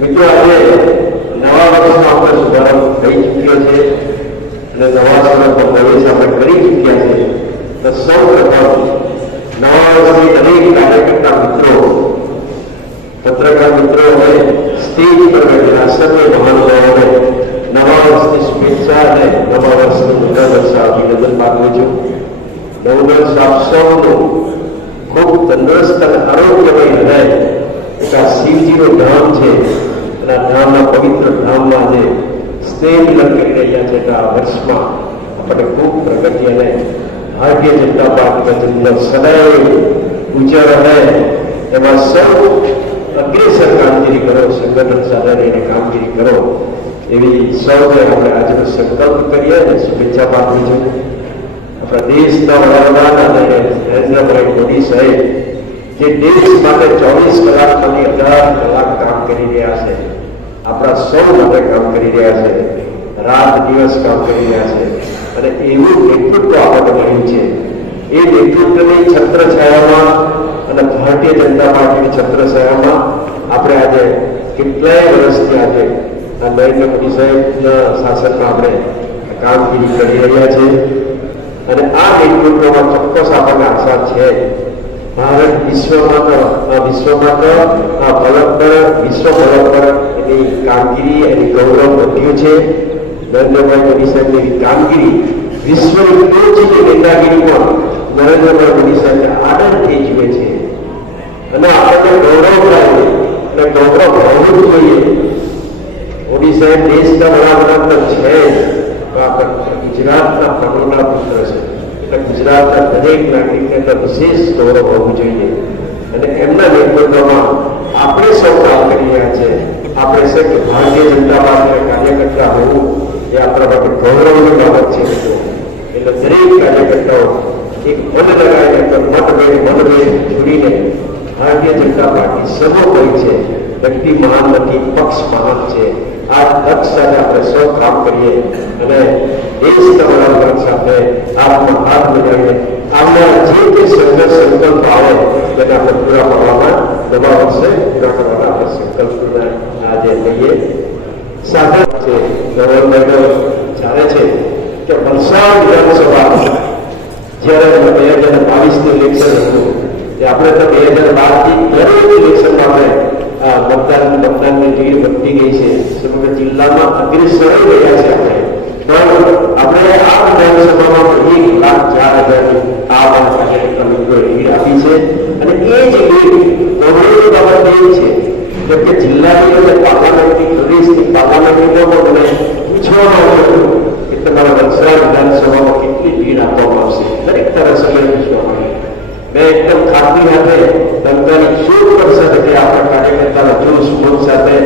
મિત્રો, આજે નવા વર્ષનો આપણે શુભારંભ થઈ ચૂક્યો છે અને નવા વર્ષનો પ્રવેશ આપણે કરી ચૂક્યા છે. તો સૌ પ્રથમ નવા વર્ષની દરેક કાર્યકર્તા મિત્રો, પત્રકાર મિત્રો અને સ્ટેજ પર બેઠેલા સર્વે મહાનુભાવોને નવા વર્ષની શુભેચ્છા અને નવા વર્ષની નૂતન વર્ષ અભિનંદન પાઠવું છું. નવું વર્ષ આપ સૌનું ખૂબ તંદુરસ્ત અને આરોગ્યમય રહે. આ શિવજીનું ધામ છે અને આ ધામના પવિત્ર ધામમાં જે સ્નેહ મિલન કરી રહ્યા છે. આ વર્ષમાં આપણે ખૂબ પ્રગતિ અને ભારતીય જનતા પાર્ટીનો ઝંડો સદૈવ ઊંચો રહે એમાં સૌ અગ્રેસર કામગીરી કરો, સંગઠન સાથે રહીને કામગીરી કરો એવી સૌને આપણે આજનો સંકલ્પ કરીએ અને શુભેચ્છા પાઠવી છું. આપણા દેશના વડાપ્રધાન અને નરેન્દ્રભાઈ મોદી સાહેબ જે દેશ માટે 24 કલાકમાંથી 18 કલાક કામ કરી રહ્યા છે, આપણા સૌ માટે કામ કરી રહ્યા છે, રાત દિવસ કામ કરી રહ્યા છે અને એવું નેતૃત્વ આપણને મળ્યું છે. એ નેતૃત્વની છત્રછાયામાં અને ભારતીય જનતા પાર્ટીની છત્રછાયામાં આપણે આજે કેટલાય વર્ષથી આજે આ નરેન્દ્ર મોદી સાહેબના શાસનમાં આપણે કામગીરી કરી રહ્યા છે અને આ નેતૃત્વમાં ચોક્કસ આપણને આશા છે. ભારત વિશ્વમાં તો વિશ્વ ફલક પર એની કામગીરી એની ગૌરવ વધ્યું છે. નરેન્દ્રભાઈ મોદી સાહેબની એવી કામગીરી વિશ્વની ટોચની નેતાગીરીમાં નરેન્દ્રભાઈ મોદી સાહેબને આનંદથી જુએ છે અને આપણને ગૌરવ થાય અને ગૌરવ હોવું જ જોઈએ. મોદી સાહેબ દેશના વડાપ્રધાન તો છે ગુજરાતના પ્રભુના પુત્ર છે એટલે ગુજરાતના દરેક નાગરિકને વિશેષ ગૌરવ હોવું જોઈએ અને એમના નેતૃત્વમાં આપણે સૌ કામ કરી રહ્યા છે. આપણે સૌ ભારતીય જનતા પાર્ટીના કાર્યકર્તા હોવું એ આપણા માટે ગૌરવની બાબત છે. એટલે દરેક કાર્યકર્તાઓ એક મન લગાવીને મતભેદ જોડીને ભારતીય જનતા પાર્ટી સર્વોપરી છે. વ્યક્તિ મહાન નથી, પક્ષ મહાન છે. આ પક્ષ સાથે આપણે સૌ કામ કરીએ અને દેશના વડાપ્રધાન સાથે હાથમાં હાથ મિલાવીને આવનાર જે તે સંઘર્ષ સંકલ્પ આવે તેને આપણે પૂરા પાડવામાં નવા વર્ષે પૂરા કરવાના આપણે સંકલ્પ આજે લઈએ. સાથે છે નવો મહિનો ચાલે છે કે વલસાડ વિધાનસભા જ્યારે 2022 ઇલેક્શન હતું તે આપણે તો 2012 દરેક ઇલેક્શનમાં આપણે મતદાનની ટીવી વધતી ગઈ છે. સમગ્ર જિલ્લામાં અગ્રેસર રહ્યા છે. આપણે આ વિધાનસભામાં 1,04,000 આ કાર્યકર્તા મિત્રોએ લીડ આપી છે અને એ જ લીડ ગૌરવની બાબત એ છે કે જિલ્લાની અને પાર્લામેન્ટની પ્રદેશની પાર્લામેન્ટનો પણ મને પૂછવામાં આવ્યું કે તમારા વલસાડ વિધાનસભામાં કેટલી લીડ આપવામાં આવશે. દરેક ધારાસભ્ય પૂછવામાં આવ્યું. મેં એકદમ ખાતરી સાથે તંત્રની શોધ પર સાથે કે આપણા કાર્યકર્તાના જોશ મોજ સાથે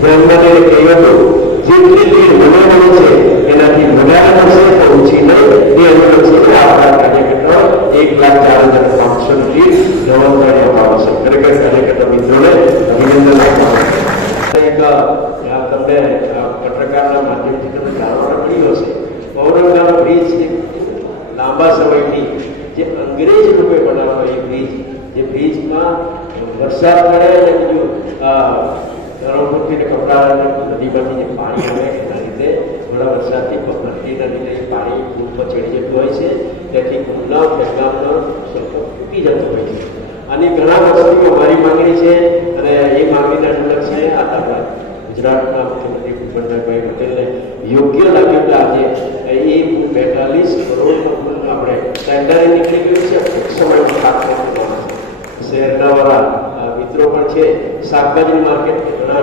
ધ્યાનમાં લઈને કહ્યું હતું જેટલી લીડ મને મળી છે એનાથી વધારે મળશે તો ઓછી નહીં. એ અનુલક્ષે આપણા કાર્યકર્તાઓ 1,04,500 લીડ નવો કરવામાં આવશે. ખરેખર કાર્યકર્તા મિત્રોને અભિનંદન આપવા તમને પત્રકારના માધ્યમથી તમે જાણવા મળ્યું હશે. ઔરંગાબાદ બ્રિજ લાંબા સમયથી જે અંગ્રેજ રૂપે બનાવવાનો એ બ્રિજ, જે બ્રિજમાં વરસાદ પડે અને બીજું ધરમપુરથી કપડા નદીમાંથી જે પાણી આવે એના લીધે થોડા વરસાદથી ભરતીના લીધે પાણી ઉપર ચડી જતું હોય છે. તેથી ગુમલાવ ફેંગાવનો સ્વલ્પ તૂટી જતો હોય છે. આની ઘણા વર્ષોથી અમારી માંગણી છે અને એ માંગણીને અનુલક્ષે આ ગુજરાતના મુખ્યમંત્રી ભૂપેન્દ્રભાઈ પટેલને યોગ્ય લાગ્યું કે આજે એ 42 કરોડનો આપણે ટેન્ડર નીકળી ગયું છે. ટૂંક સમયમાં ખાતમુહૂર્ત કરવાના છે. શહેરના વાળા મિત્રો પણ છે. શાકભાજી માર્કેટ ઘણા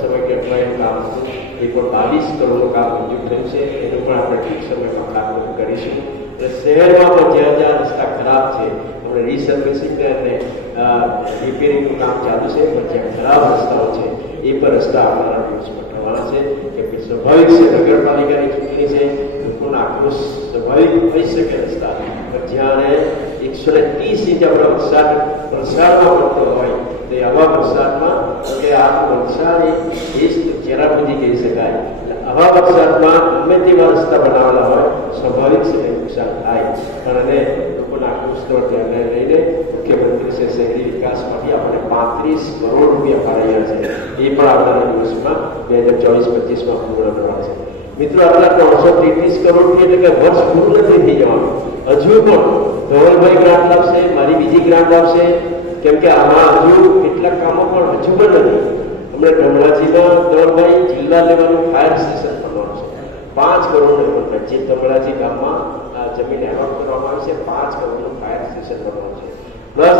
સમય અટવાયેલું કામ હતું એ પણ 22 કરોડનું કામ મંજૂર થયું છે. એનું પણ આપણે ટૂંક સમયમાં ખાતમુહૂર્ત કરીશું. અને શહેરમાં પણ જ્યાં જ્યાં રસ્તા ખરાબ છે આપણે રીસર્વિસિંગ અને રિપેરિંગનું કામ ચાલુ છે. પણ જ્યાં ખરાબ રસ્તાઓ છે એ પણ રસ્તા આવનારા દિવસમાં થવાના છે. કેમ કે સ્વાભાવિક છે નગરપાલિકાની ચૂંટણી છે, લોકોનો આક્રોશ સ્વાભાવિક થઈ શકે રસ્તા. પણ જ્યારે 130 ઇંચ આપણે વરસાદમાં પડતો હોય તો આવા વરસાદમાં કે આ વરસાદ એક દેશનું ચેરાપુંજી કહી શકાય. આવા વરસાદમાં ગમે તેવા રસ્તા બનાવેલા હોય સ્વાભાવિક છે નુકસાન થાય. પણ એને લોકોના આક્રોશનો ધ્યાને લઈને મુખ્યમંત્રી શહેરી વિકાસ માટે આપણે 35 કરોડ રૂપિયા ફાળવ્યા છે. એ પણ આવનારા દિવસમાં 2024-25માં પૂર્ણ કરવા છે. મિત્રો, આટલા 333 કરોડથી એટલે કે વર્ષ પૂરું નથી થઈ જવાનું. હજુ પણ ધવલભાઈ ગ્રાન્ટ આપશે, મારી બીજી ગ્રાન્ટ આવશે, કેમ કે આમાં હજુ કેટલાક કામો પણ હજુ પણ નથી. હમણાં ધમણાજીમાં ધવલભાઈ જિલ્લા લેવલનું ફાયર સ્ટેશન બનવાનું છે. 5 કરોડનું કોન્ટ્રાક્ટ જે ધમણાજી ગામમાં જમીન એલોટ કરવામાં આવી છે. 5 કરોડનું ફાયર સ્ટેશન બનવાનું છે. પ્લસ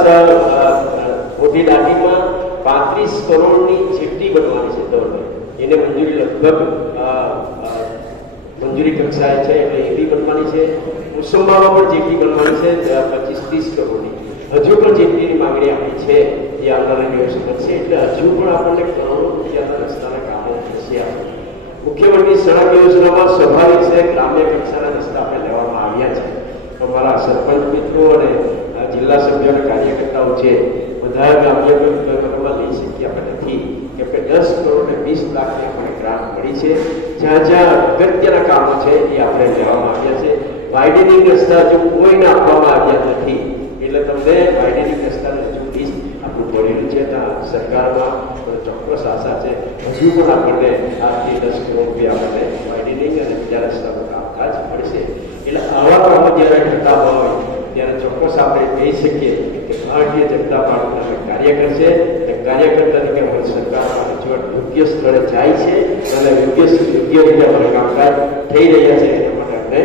મોટી દાંડીમાં 35 કરોડની જેટી બનવાની છે ધવલભાઈ. એને મંજૂરી લગભગ મંજૂરી કક્ષાએ છે, એટલે એ બી બનવાની છે. કુસુંબામાં પણ જેટલી બનવાની છે 25-30 કરોડની. હજુ પણ જેટલીની માંગણી આપણી છે એ આવનારા દિવસો બનશે. એટલે હજુ પણ આપણને કરોડો રૂપિયાના રસ્તાના કામો થશે. મુખ્યમંત્રી સડક યોજનામાં સ્વાભાવિક છે ગ્રામ્ય કક્ષાના રસ્તા આપણે લેવામાં આવ્યા છે. અમારા સરપંચ મિત્રો અને જિલ્લા સભ્યો અને કાર્યકર્તાઓ છે બધા ગ્રામ્ય વિભાગોમાં લઈ શક્યા પણ નથી, કેમ કે 10 કરોડ અને 20 લાખની આપણને ગ્રાન્ટ મળી છે. જ્યાં જ્યાં અગત્યના કામો છે એ આપણે લેવામાં આવ્યા છે. વાઇડનિંગ રસ્તા જો કોઈને આપવામાં આવ્યા નથી, એટલે તમને વાઇડનિંગ રસ્તાને હજુ લિસ્ટ આપણું ભરેલું છે. સરકારમાં ચોક્કસ આશા છે હજુ પણ આપણને 8 થી 10 કરોડ રૂપિયા આપણને વાઇડનિંગ અને બીજા રસ્તાનું કામકાજ મળશે. એટલે આવા કામો જ્યારે થતા હોય ત્યારે ચોક્કસ આપણે કહી શકીએ કે ભારતીય જનતા પાર્ટીના કાર્યકર છે, કાર્યકર તરીકે અમારી સરકારમાં રજૂઆત યોગ્ય સ્થળે જાય છે અને યોગ્ય રીતે અમારા કામકાજ થઈ રહ્યા છે. એના માટે આપણે